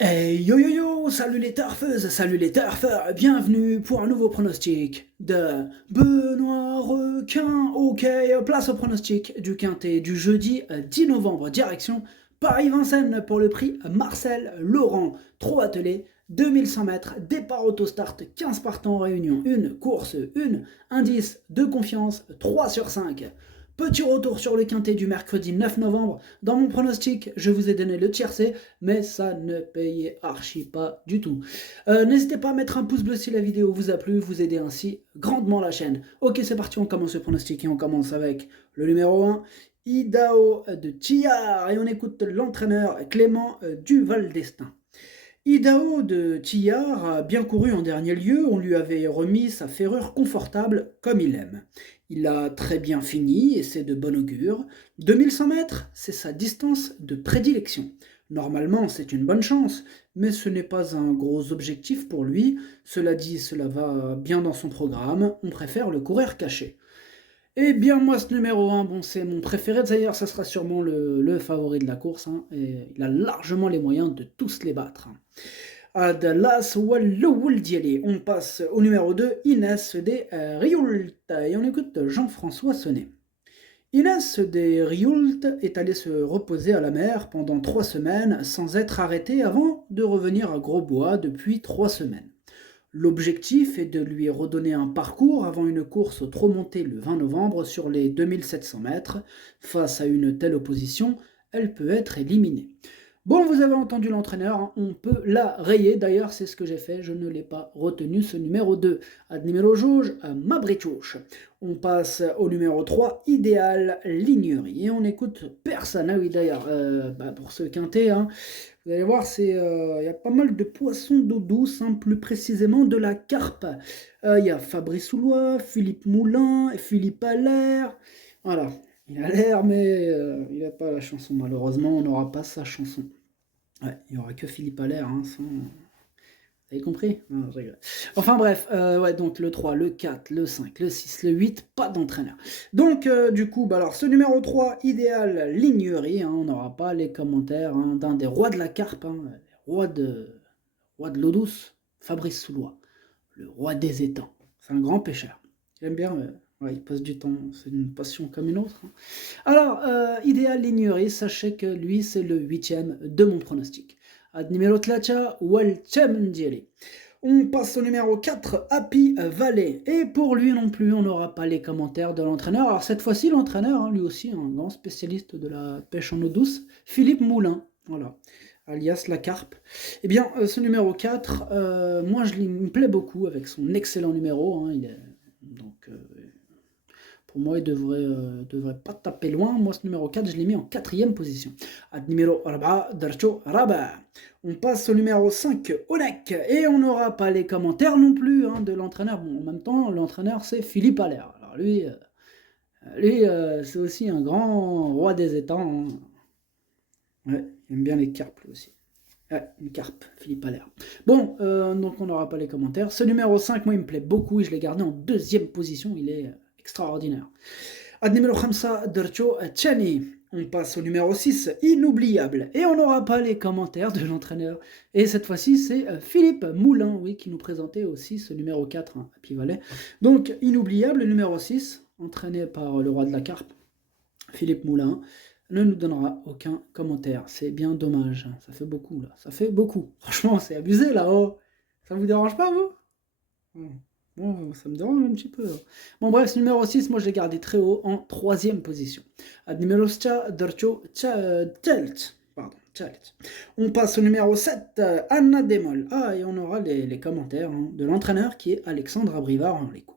Hey yo yo yo, salut les turfeuses, salut les turfeurs, bienvenue pour un nouveau pronostic de Benoît Requin. Ok, place au pronostic du quintet du jeudi 10 novembre, direction Paris-Vincennes pour le prix Marcel Laurent. 3 attelés, 2100 mètres, départ autostart, 15 partants en réunion, une course, une indice de confiance, 3 sur 5. Petit retour sur le quintet du mercredi 9 novembre. Dans mon pronostic, je vous ai donné le tiercé, mais ça ne payait archi pas du tout. N'hésitez pas à mettre un pouce bleu si la vidéo vous a plu, vous aidez ainsi grandement la chaîne. Ok, c'est parti, on commence le pronostic et on commence avec le numéro 1, Idao de Tillard, et on écoute l'entraîneur Clément Duval d'Estaing. Idao de Tillard a bien couru en dernier lieu, on lui avait remis sa ferrure confortable comme il aime. Il a très bien fini et c'est de bon augure. 2100 mètres, c'est sa distance de prédilection. Normalement, c'est une bonne chance, mais ce n'est pas un gros objectif pour lui. Cela dit, cela va bien dans son programme, on préfère le courir caché. Eh bien, moi, ce numéro 1, bon, c'est mon préféré. D'ailleurs, ça sera sûrement le favori de la course, hein, et il a largement les moyens de tous les battre. Ad Las Walloul Dielé. On passe au numéro 2, Inès des Rioult. Et on écoute Jean-François Sonnet. Inès des Rioult est allée se reposer à la mer pendant 3 semaines sans être arrêtée avant de revenir à Grosbois depuis 3 semaines. L'objectif est de lui redonner un parcours avant une course au trot monté le 20 novembre sur les 2700 mètres. Face à une telle opposition, elle peut être éliminée. Bon, vous avez entendu l'entraîneur, hein, on peut la rayer. D'ailleurs, c'est ce que j'ai fait, je ne l'ai pas retenu, ce numéro 2. Ad numéro jauge, Mabrichouche. On passe au numéro 3, Idéal Lignerie. Et on écoute personne. Ah oui, d'ailleurs, pour ce quintet, hein, vous allez voir, il y a pas mal de poissons d'eau douce, hein, plus précisément de la carpe. Il y a Fabrice Soulois, Philippe Moulin, Philippe Allaire. Voilà, il a l'air, mais il n'a pas la chanson. Malheureusement, on n'aura pas sa chanson. Ouais, il n'y aura que Philippe Allaire, hein, sans... Vous avez compris? Non, je rigole. Enfin bref, ouais, donc le 3, le 4, le 5, le 6, le 8, pas d'entraîneur. Donc du coup, alors ce numéro 3, idéal Lignerie, hein, on n'aura pas les commentaires, hein, d'un des rois de la carpe, hein, roi de l'eau douce, Fabrice Soulois, le roi des étangs. C'est un grand pêcheur. J'aime bien, ouais, il passe du temps, c'est une passion comme une autre, hein. Alors, idéal Lignerie, sachez que lui, c'est le 8e de mon pronostic. Ad numéro 3, Walchem Dieli. On passe au numéro 4, Happy Valley. Et pour lui non plus, on n'aura pas les commentaires de l'entraîneur. Alors cette fois-ci, l'entraîneur, hein, lui aussi, un grand spécialiste de la pêche en eau douce, Philippe Moulin, voilà, alias la carpe. Eh bien, ce numéro 4, moi, il me plaît beaucoup avec son excellent numéro, hein, donc, pour moi, il devrait pas taper loin. Moi, ce numéro 4, je l'ai mis en 4e position. Ad numéro 4, Darcho Rabat. On passe au numéro 5, Onek. Et on n'aura pas les commentaires non plus, hein, de l'entraîneur. Bon, en même temps, l'entraîneur, c'est Philippe Allaire. Alors lui, c'est aussi un grand roi des étangs, hein. Ouais, il aime bien les carpes lui aussi. Ouais, une carpe, Philippe Allaire. Bon, donc on n'aura pas les commentaires. Ce numéro 5, moi, il me plaît beaucoup et je l'ai gardé en 2e position. Il est extraordinaire. Ad numéro 5, Dercho Chani. On passe au numéro 6, Inoubliable. Et on n'aura pas les commentaires de l'entraîneur. Et cette fois-ci, c'est Philippe Moulin, oui, qui nous présentait aussi ce numéro 4, hein, à Pivalet. Donc, Inoubliable, le numéro 6, entraîné par le roi de la carpe, Philippe Moulin, ne nous donnera aucun commentaire. C'est bien dommage. Ça fait beaucoup, là. Ça fait beaucoup. Franchement, c'est abusé, là-haut. Ça vous dérange pas, vous? Bon, ça me dérange un petit peu. Bon, bref, ce numéro 6, moi je l'ai gardé très haut en 3e position. Ad numéro 7, Dercho Telt. Pardon, Telt. On passe au numéro 7, Anna Demol. Ah, et on aura les commentaires, hein, de l'entraîneur qui est Alexandre Abrivard. On l'écoute.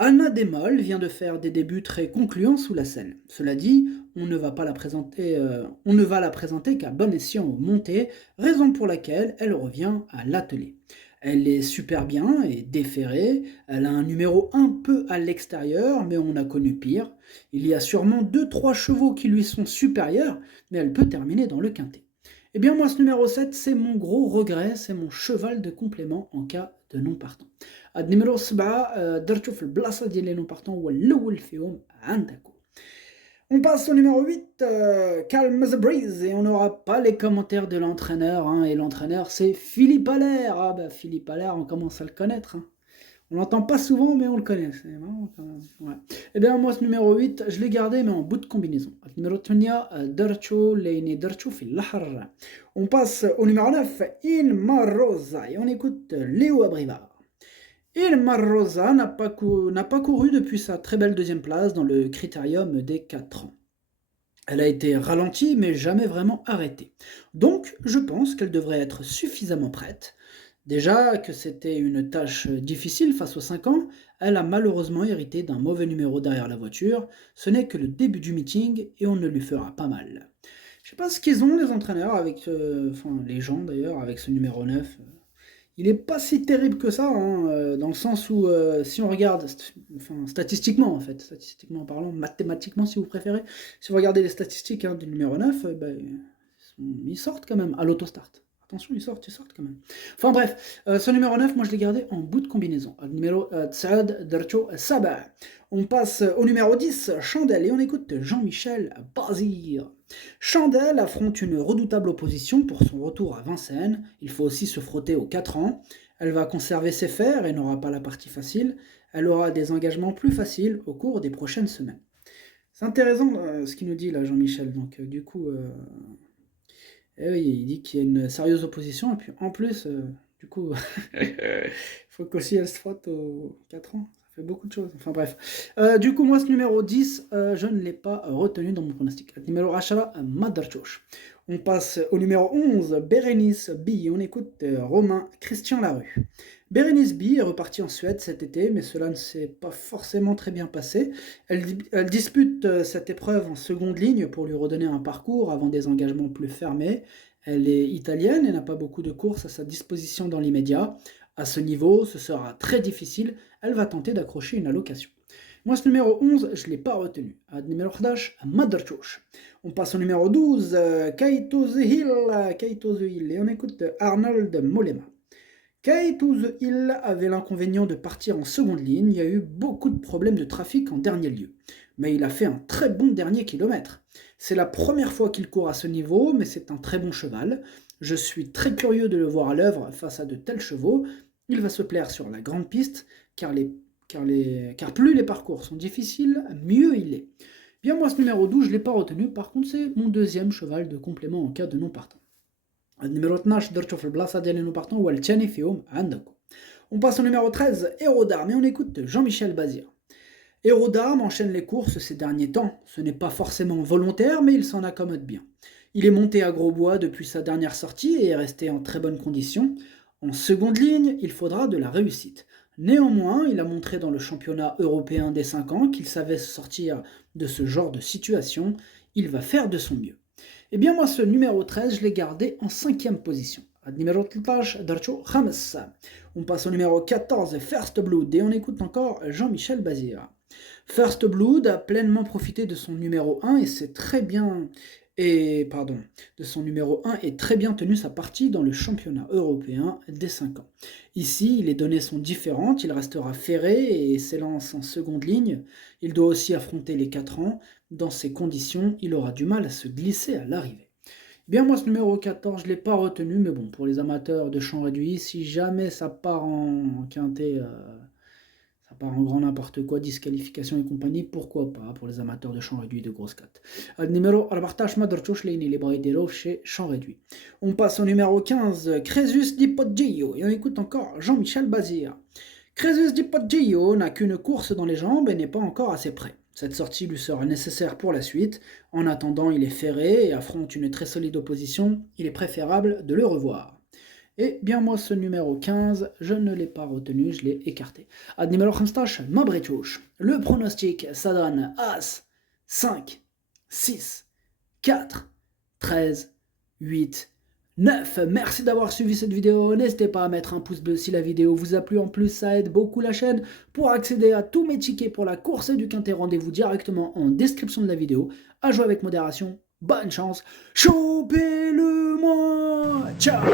Anna Demol vient de faire des débuts très concluants sous la selle. Cela dit, on ne va la présenter qu'à bon escient au monté, raison pour laquelle elle revient à l'atelier. Elle est super bien et déférée, elle a un numéro un peu à l'extérieur, mais on a connu pire. Il y a sûrement 2-3 chevaux qui lui sont supérieurs, mais elle peut terminer dans le quintet. Eh bien moi ce numéro 7, c'est mon gros regret, c'est mon cheval de complément en cas de non partant. Ad numéro 7, درتو في البلاصه ديال لي نون بارتون هو الاول فيهم عندكم. On passe au numéro 8, Calm the Breeze, et on n'aura pas les commentaires de l'entraîneur, hein, et l'entraîneur c'est Philippe Allaire. Ah bah Philippe Allaire, on commence à le connaître, hein. On l'entend pas souvent, mais on le connaît. C'est marrant quand même. Ouais. Eh bien, moi, ce numéro 8, je l'ai gardé, mais en bout de combinaison. Numéro 8, Darcho, Leini Darcho, fil Lahar. On passe au numéro 9, Il Marrosa, et on écoute Léo Abrivard. Il Marrosa n'a pas couru depuis sa très belle deuxième place dans le critérium des 4 ans. Elle a été ralentie, mais jamais vraiment arrêtée. Donc, je pense qu'elle devrait être suffisamment prête. Déjà que c'était une tâche difficile face aux 5 ans, elle a malheureusement hérité d'un mauvais numéro derrière la voiture. Ce n'est que le début du meeting et on ne lui fera pas mal. Je sais pas ce qu'ils ont les entraîneurs avec, enfin les gens d'ailleurs avec ce numéro 9. Il est pas si terrible que ça, hein, dans le sens où si on regarde, enfin statistiquement en fait, statistiquement parlant, mathématiquement si vous préférez, si vous regardez les statistiques, hein, du numéro 9, ils sortent quand même à l'autostart. Attention, ils sortent quand même. Enfin bref, ce numéro 9, moi je l'ai gardé en bout de combinaison. Numéro Tsaad Darcho Saba. On passe au numéro 10, Chandelle, et on écoute Jean-Michel Bazir. Chandelle affronte une redoutable opposition pour son retour à Vincennes. Il faut aussi se frotter aux 4 ans. Elle va conserver ses fers et n'aura pas la partie facile. Elle aura des engagements plus faciles au cours des prochaines semaines. C'est intéressant ce qu'il nous dit là, Jean-Michel. Donc du coup... Et oui, il dit qu'il y a une sérieuse opposition, et puis en plus, du coup, il faut qu'aussi elle se frotte aux 4 ans. Ça fait beaucoup de choses. Enfin bref. Du coup, moi, ce numéro 10, je ne l'ai pas retenu dans mon pronostic. Numéro Rachala, Madarchosh. On passe au numéro 11, Bérénice B. On écoute Romain Christian Larue. Bérénice B est repartie en Suède cet été, mais cela ne s'est pas forcément très bien passé. Elle dispute cette épreuve en seconde ligne pour lui redonner un parcours avant des engagements plus fermés. Elle est italienne et n'a pas beaucoup de courses à sa disposition dans l'immédiat. À ce niveau, ce sera très difficile. Elle va tenter d'accrocher une allocation. Moi, ce numéro 11, je ne l'ai pas retenu. Numéro 11, Madarchosh. On passe au numéro 12, Kaito the Hill. Et on écoute Arnold Mollema. Kate to the Hill avait l'inconvénient de partir en seconde ligne. Il y a eu beaucoup de problèmes de trafic en dernier lieu. Mais il a fait un très bon dernier kilomètre. C'est la première fois qu'il court à ce niveau, mais c'est un très bon cheval. Je suis très curieux de le voir à l'œuvre face à de tels chevaux. Il va se plaire sur la grande piste, car plus les parcours sont difficiles, mieux il est. Bien, moi, ce numéro 12, je ne l'ai pas retenu. Par contre, c'est mon deuxième cheval de complément en cas de non partant. Numéro 12 درتو في البلاصه ديال نو بارتون هو الثاني فيهم عندكم. On passe au numéro 13, Hérodarme, et on écoute Jean-Michel Bazir. Hérodarme enchaîne les courses ces derniers temps. Ce n'est pas forcément volontaire, mais il s'en accommode bien. Il est monté à Grosbois depuis sa dernière sortie et est resté en très bonne condition. En seconde ligne, il faudra de la réussite. Néanmoins, il a montré dans le championnat européen des 5 ans qu'il savait se sortir de ce genre de situation. Il va faire de son mieux. Eh bien, moi, ce numéro 13, je l'ai gardé en 5e position. Numéro 13, Darcho Khames. On passe au numéro 14, First Blood, et on écoute encore Jean-Michel Bazir. First Blood a pleinement profité de son numéro 1 de son numéro 1 et très bien tenu sa partie dans le championnat européen des 5 ans. Ici, les données sont différentes, il restera ferré et s'élance en seconde ligne. Il doit aussi affronter les 4 ans. Dans ces conditions, il aura du mal à se glisser à l'arrivée. Bien, moi, ce numéro 14, je ne l'ai pas retenu, mais bon, pour les amateurs de champ réduit, si jamais ça part en quintet, ça part en grand n'importe quoi, disqualification et compagnie, pourquoi pas pour les amateurs de champ réduit de grosses cotes. Numéro 14, Madarchosh Leini, les Braidero chez champ réduit. On passe au numéro 15, Crésus di Poggio, et on écoute encore Jean-Michel Bazir. Crésus di Poggio n'a qu'une course dans les jambes et n'est pas encore assez prêt. Cette sortie lui sera nécessaire pour la suite. En attendant, il est ferré et affronte une très solide opposition. Il est préférable de le revoir. Et bien moi, ce numéro 15, je ne l'ai pas retenu, je l'ai écarté. Numéro 15, Mabrechouch. Le pronostic, ça donne As, 5, 6, 4, 13, 8, 9. Merci d'avoir suivi cette vidéo. N'hésitez pas à mettre un pouce bleu si la vidéo vous a plu. En plus, ça aide beaucoup la chaîne. Pour accéder à tous mes tickets pour la course du quintet, rendez-vous directement en description de la vidéo. À jouer avec modération. Bonne chance. Chopez-le-moi. Ciao.